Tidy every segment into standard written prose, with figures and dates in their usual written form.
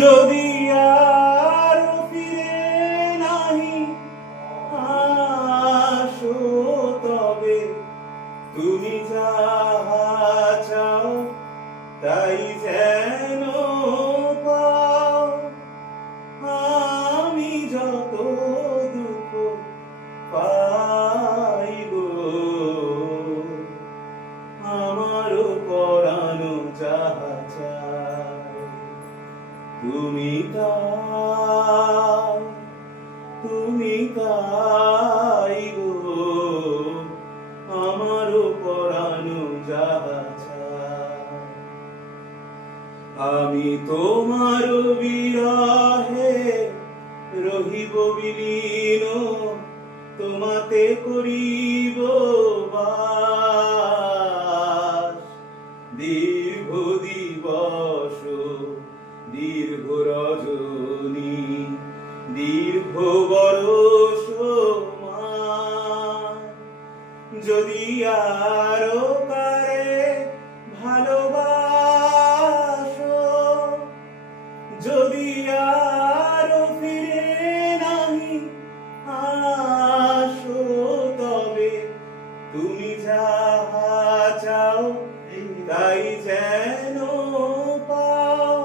যদি আর ফিরে নাহি আসো, তবে তুমি যাহা চাও তাই যেন পাও। আমি যত দুঃখ পাইব, আমারও পরানো যাহা চায় তুমি তাই, তুমি তাই গো, আমারও পরানো যাহা চায়। আমি তোমার বিরহে রহিব বিলীন, তোমাতে করিব বাস। দীর্ঘ দিবস দীর্ঘ রজনী দীর্ঘ বরষ মাস, যদি আরো কারে ভালোবাসো, যদি আরো ফিরে নাহি আসো, তবে তুমি যাহা চাও তাই যেন পাও।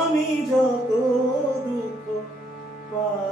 আমি যত দুঃখ পাই